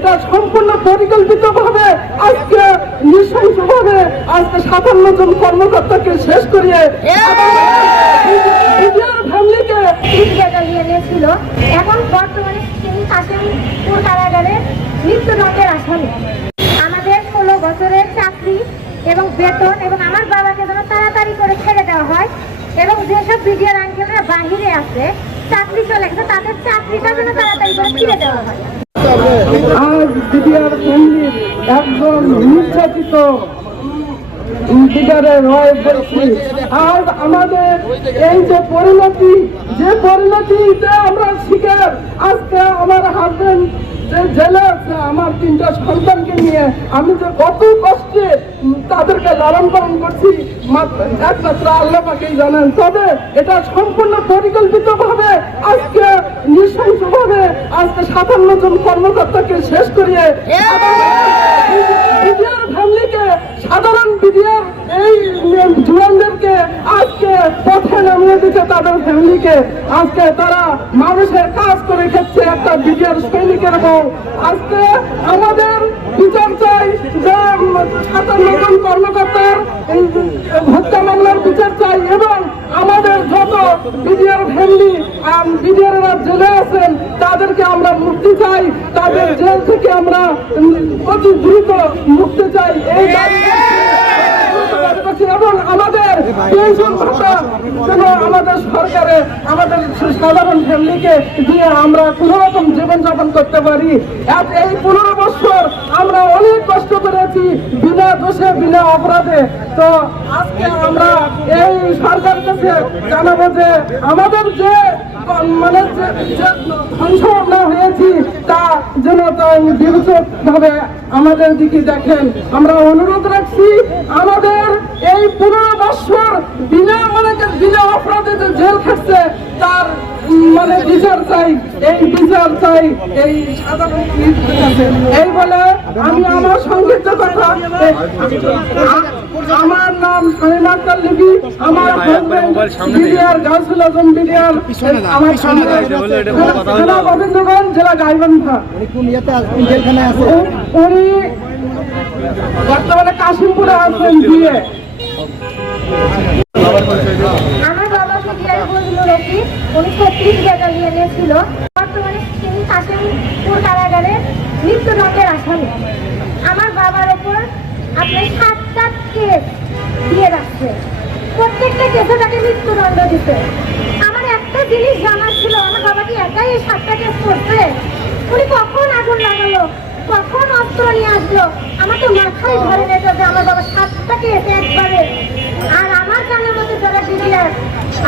এটা সম্পূর্ণ পরিকল্পিত ভাবে আজকে নৃশংস ভাবে আজকে সাতান্ন জন কর্মকর্তাকে শেষ করিয়ে ফ্যামিলিকে তিন এখন বর্তমানে তিনি কাশিমপুর কারাগারে মৃত্যুদণ্ডের আসামি। আমাদের ষোলো বছরের চাকরি এবং বেতন এবং আমার বাবাকে যেন তাড়াতাড়ি করে ছেড়ে দেওয়া হয় এবং যেসব বিডিআর আঙ্কেলরা বাহিরে আছে চাকরি চলে গেছে তাদের চাকরিটা যেন তাড়াতাড়ি করে ফিরে দেওয়া হয়। আজ বিডিআর ফ্যামিলির একজন পড়েছি আজ আমাদের এই যে পরিণতি, যে পরিণতিতে আমরা শিকার, আজকে আমার হাজবেন্ড আমার তিনটা সন্তানকে নিয়ে আমি যে কত কষ্টে তাদেরকে লালন পালন করছি, মাত্র- একমাত্র আল্লাহ পাকেই জানেন। তবে এটা সম্পূর্ণ পরিকল্পিত ভাবে আজকে নৃশংস ভাবে আজকে সাতান্ন জন কর্মকর্তাকে শেষ করিয়ে বিডিআর ফ্যামিলিকে সাধারণ বিডিআর এই জুয়ানদেরকে আজকে পথে নামিয়ে দিতে তাদের ফ্যামিলিকে আজকে তারা মানুষের কাজ করে খাচ্ছে একটা বিডিআর সৈনিকের বউ আজকে আমাদের বিচার চাই যে সাতান্ন কর্মকর্তার হত্যা মামলার বিচার চাই এবং আমাদের যত বিডিআর ফ্যামিলি বিডিআররা জেলে আছেন, তাদেরকে আমরা মুক্তি চাই, তাদের জেল থেকে আমরা অতি দ্রুত মুক্তি চাই। এই দাবি আমাদের সরকারে আমাদের সাধারণ ফ্যামিলিকে দিয়ে আমরা কোনো জীবনযাপন করতে পারি। এই পনেরো বছর আমরা অনেক কষ্ট করেছি বিনা দোষে, বিনা অপরাধে। তো আজকে আমরা এই সরকার কাছে জানাব যে আমাদের যে মানে ধ্বংস আমরা হয়েছি, তা যেন বিবেচক ভাবে আমাদের দিকে দেখেন। আমরা অনুরোধ রাখছি আমাদের বিচার চাই এই বিচার চাই এই সাধারণ এই বলে আমি আমার সংক্ষিপ্ত কথা আমার নাম শাহিন আক্তার লিপি আমার বিডিআর আজম বিডিআর আমার জেলা গোবিন্দগঞ্জ জেলা গাইবান্ধা। উনি বর্তমানে কাশিমপুরে আছেন বিডিআর বজলুর রশিদ উনি ছত্রিশ জায়গা নিয়ে নিয়েছিল। বর্তমানে তিনি কাশিমপুর কারাগারে মৃত্যুদণ্ডের আসামি। আমার বাবার ওপর আপনার সাতটা কেস দিয়ে রাখছে প্রত্যেকটা কেসে তাকে মৃত্যুদণ্ড দিতে আমার একটা জিনিস জানার ছিল, আমার বাবা কি একাই এই সাতটা কেস করছে। উনি কখন আগুন লাগালো? কখন অস্ত্র নিয়ে আসলো? আমার তো মাথায় ধরে নিত যে আমার বাবা সাতটা কেস একবারে মধ্যে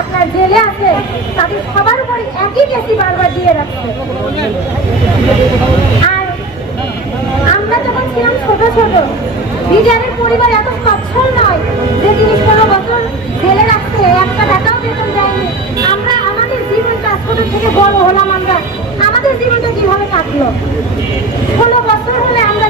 আপনার জেলে আছে তাদের সবার উপর একই কেসই বারবার দিয়ে রাখছে আর আমরা যখন ছিলাম ছোট ছোট বিডিআরের পরিবার এত সচ্ছল নয় যে তিনি ষোলো বছর জেলে রাখছে একটা টাকাও বেতন দেয়নি। আমরা আমাদের জীবনটা ছোট থেকে বড় হলাম আমরা। আমাদের জীবনটা কীভাবে কাটলো ষোলো বছর হলে আমরা যে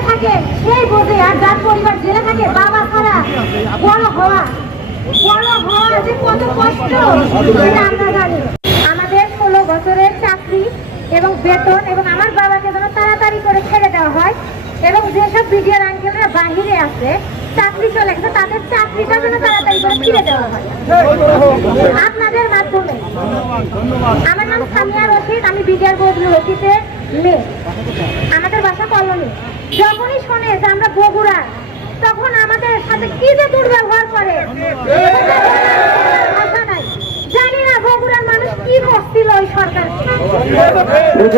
থাকে সেই বোঝে আর যার পরিবার জেলে থাকে, বাবা ছাড়া বড় হওয়া বড় হওয়া যে কত কষ্ট জানি। আমাদের ষোলো বছরের চাকরি এবং বেতন এবং আমার বাবাকে যেন তাড়াতাড়ি করে ছেড়ে দেওয়া হয় এবং যেসব বিডিআর আঙ্কেলরা বাহিরে আছে, চাকরি চলে গেছে, তাদের চাকরিটা যেন তাড়াতাড়ি করে ফিরে দেওয়া হয়। আপনাদের মাধ্যমে। আমার নাম সামিয়া রশিদ, আমি বিডিআর বদলু রশিদের মেয়ে। আমাদের বাসা কলোনি। যখনই শোনে যে আমরা বগুড়া তখন আমাদের সাথে কি যে দুর্ব্যবহার করে।